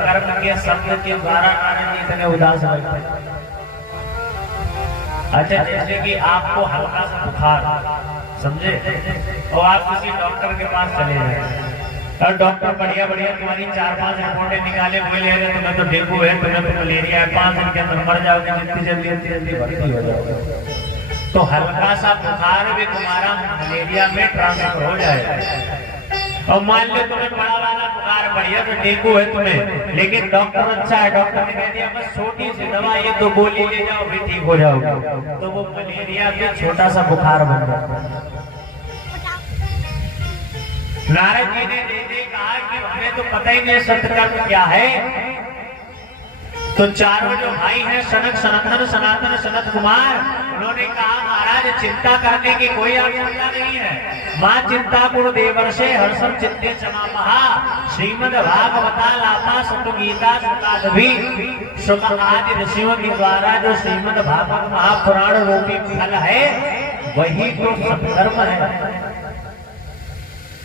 कर्म के शब्द के द्वारा नारद जी इतने उदास बैठे। अच्छा, जैसे कि आपको हल्का सा बुखार, समझे, और आप किसी डॉक्टर के पास चले जाए और डॉक्टर बढ़िया बढ़िया तुम्हारी 4-5 रिपोर्टें निकाले, बोले अरे तुम्हें तो डेंगू है, तुम्हें तो मलेरिया है, 5 दिन के अंदर मर जाओगे, जितनी जल्दी भर्ती हो जाओगे। तो हल्का सा बुखार भी तुम्हारा मलेरिया में ट्रांसफर हो जाएगा। और मान लो तुम्हें बड़ा वाला बुखार बढ़िया तो डेंगू है तुम्हें, लेकिन डॉक्टर अच्छा है, डॉक्टर ने कह दिया बस छोटी सी दवा ये 2 गोली ले जाओ भी ठीक हो जाओगे, तो वो मलेरिया भी छोटा सा बुखार बन जाता है। नारद जी ने कहा कि हमें तो पता ही नहीं सत्कर्म क्या है। तो चारों जो भाई हैं, सनक, सनातन, सनातन, सनत कुमार, उन्होंने कहा महाराज चिंता करने की कोई आवश्यकता नहीं है। माँ चिंता गुण देवर्षे हर्षम चित्ते क्षमा महा, श्रीमद भागवता लापा सतु गीता सुतादभी, सुख आदि ऋषियों के द्वारा जो श्रीमद भागवत महापुराण रूपी फल है वही तो सत्कर्म है।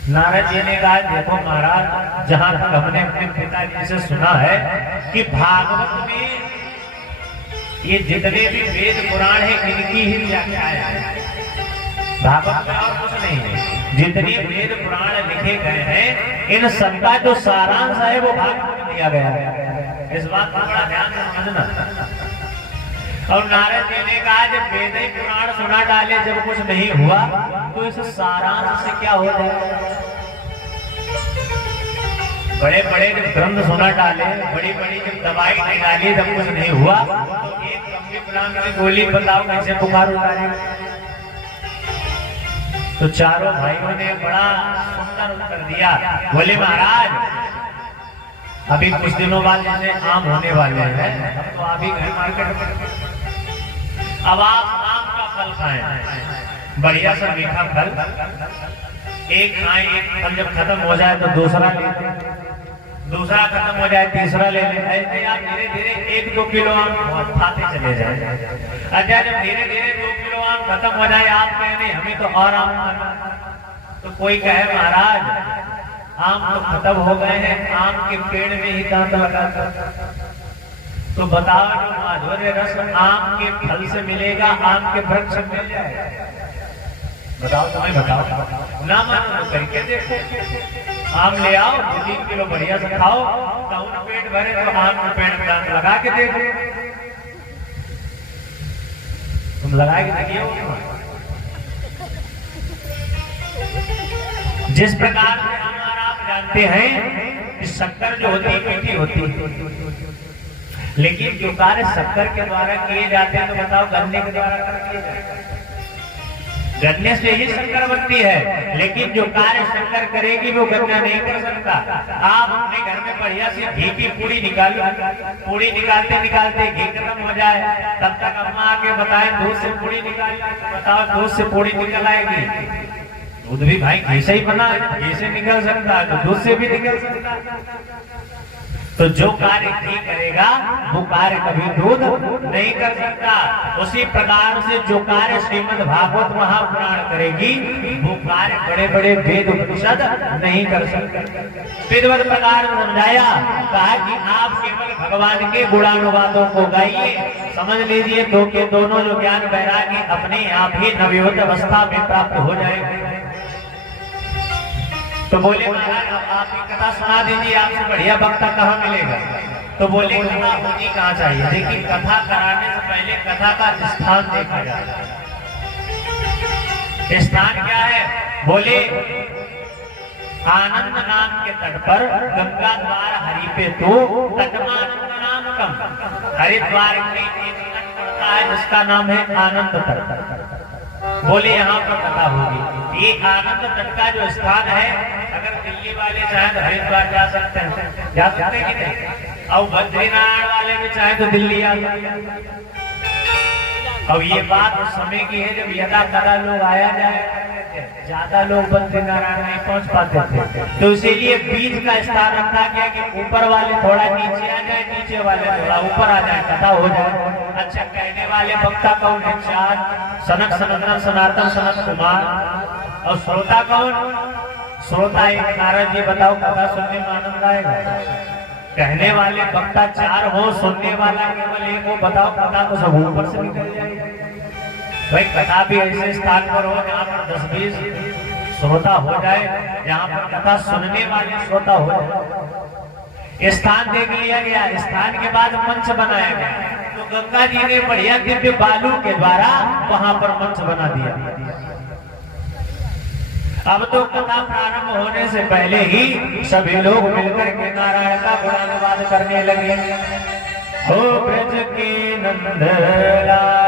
नारद जी ने कहा देखो महाराज, जहां तक हमने अपने पिताजी से सुना है कि भागवत में ये जितने भी वेद पुराण है इनकी ही व्याख्याएं है, भागवत में और कुछ नहीं है। जितने वेद पुराण लिखे गए हैं इन सबका जो सारांश है वो भागवत में दिया गया है। इस बात का बड़ा ध्यान से समझना। और नारद जी ने कहा जब वेद पुराण सुना डाले जब कुछ नहीं हुआ तो इस सारांश से क्या हो जाएगा। बड़े बड़े जब ग्रंथ सुना डाले, बड़ी बड़ी जब दवाई निकाली जब कुछ नहीं हुआ तो एक कमली प्लान की गोली बताओ कैसे बुखार उतारे। तो चारों भाइयों ने बड़ा सुंदर उत्तर दिया, बोले महाराज अभी कुछ दिनों बाद जैसे आम होने वाले हैं, तो अभी घर मार्केट में अब आप आम का फल खाएं, बढ़िया सा मीठा फल, एक खाएं, एक फल जब खत्म हो जाए तो दूसरा ले लें, दूसरा खत्म हो जाए तीसरा ले लें, ऐसे आप धीरे धीरे 1-2 किलो आम खाते चले जाए। अच्छा, जब धीरे धीरे 2 किलो आम खत्म हो जाए आप कहें नहीं हमें तो और आम खाना, तो कोई कहे महाराज आम तो खत्म हो गए हैं, आम के पेड़ में ही दांत लगा, तो बताओ जो माधुर्य रस आम के फल से मिलेगा आम के वृक्ष से मिल जाएगा? बताओ, तुम्हें बताओ। ना मानो तो करके देखो, आम ले आओ 2-3 किलो बढ़िया से खाओ, तो पेट भरे तो आम के पेड़ में दांत लगा के देखो, तुम लगा के देखिए। जिस प्रकार से हमारा आप जानते हैं कि शक्कर जो होती है मीठी होती है, लेकिन जो कार्य शक्कर के द्वारा किए जाते हैं तो बताओ गन्ने के द्वारा किए जाते हैं, गन्ने से ही शक्कर बनती है, लेकिन जो कार्य शक्कर करेगी वो गन्ना नहीं कर सकता। आप अपने घर में बढ़िया से घी की पूड़ी निकालो, पूड़ी निकालते निकालते घी खत्म हो जाए, तब तक अम्मा आके बताए दूध से पूड़ी निकाल, बताओ दूध से पूड़ी निकल आएगी? दूध भी भाई घी से ही बना है, घी से निकल सकता है तो दूध से भी निकल सकता है। तो जो कार्य घी करेगा वो कार्य कभी दूध नहीं कर सकता। उसी प्रकार से जो कार्य श्रीमद् भागवत महापुराण करेगी वो कार्य बड़े बड़े वेद उपनिषद नहीं कर सकते। विधिवत प्रकार समझाया, कहा कि आप केवल भगवान के गुणानुवादों को गाइए, समझ लीजिए दो के दोनों जो ज्ञान वैराग्य अपने आप ही नवयुवत अवस्था में प्राप्त हो जाएंगे। तो बोले महाराज अब आपकी कथा सुना दीजिए, आपसे बढ़िया वक्ता कहाँ मिलेगा? तो बोले कथा होनी कहाँ चाहिए? देखिए कथा कराने से पहले कथा का स्थान देखा जाए। स्थान क्या है? बोले आनंद नाम के तट पर गंगा द्वार हरि पे तो तटमानंद नाम कम, हरिद्वार के एक तट पड़ता है जिसका नाम है आनंद तट। बोले यहाँ पर कथा होगी। ये आनंद तट का जो स्थान है, अगर दिल्ली वाले चाहे तो हरिद्वार जा सकते हैं, जा सकते हैं कि नहीं? और बद्रीनारायण वाले भी चाहे तो दिल्ली आ सकते हैं। अब ये बात उस समय की है जब यदा कदा लोग आया जाए, ज्यादा लोग बद्रीनारायण नहीं पहुंच पाते थे, तो इसीलिए बीच का स्थान रखा गया कि ऊपर वाले थोड़ा नीचे आ जाए, नीचे वाले थोड़ा ऊपर आ जाए, कथा हो जाए। अच्छा, कहने वाले वक्ता कौन है? 4 सनक, सनंदन, सनातन, सनत कुमार। और श्रोता कौन? श्रोता एक नारद जी। बताओ कथा सुनने में आनंद आएगा? कहने वाले वक्ता 4 हो, सुनने वाला केवल 1 हो, बताओ कथा तो सब ऊपर से निकल जाएगी। भाई कथा भी ऐसे स्थान पर हो जहाँ पर 10-20 श्रोता हो जाए, जहाँ पर कथा सुनने वाले श्रोता हो जाए। स्थान देख लिया गया, स्थान के बाद मंच बनाया गया, तो गंगा जी ने बढ़िया दिव्य बालू के द्वारा वहां पर मंच बना दिया। अब तो कथा प्रारंभ होने से पहले ही सभी लोग मिलकर के नारायण का गुणानुवाद करने लगे। हो ब्रज के नंदलाल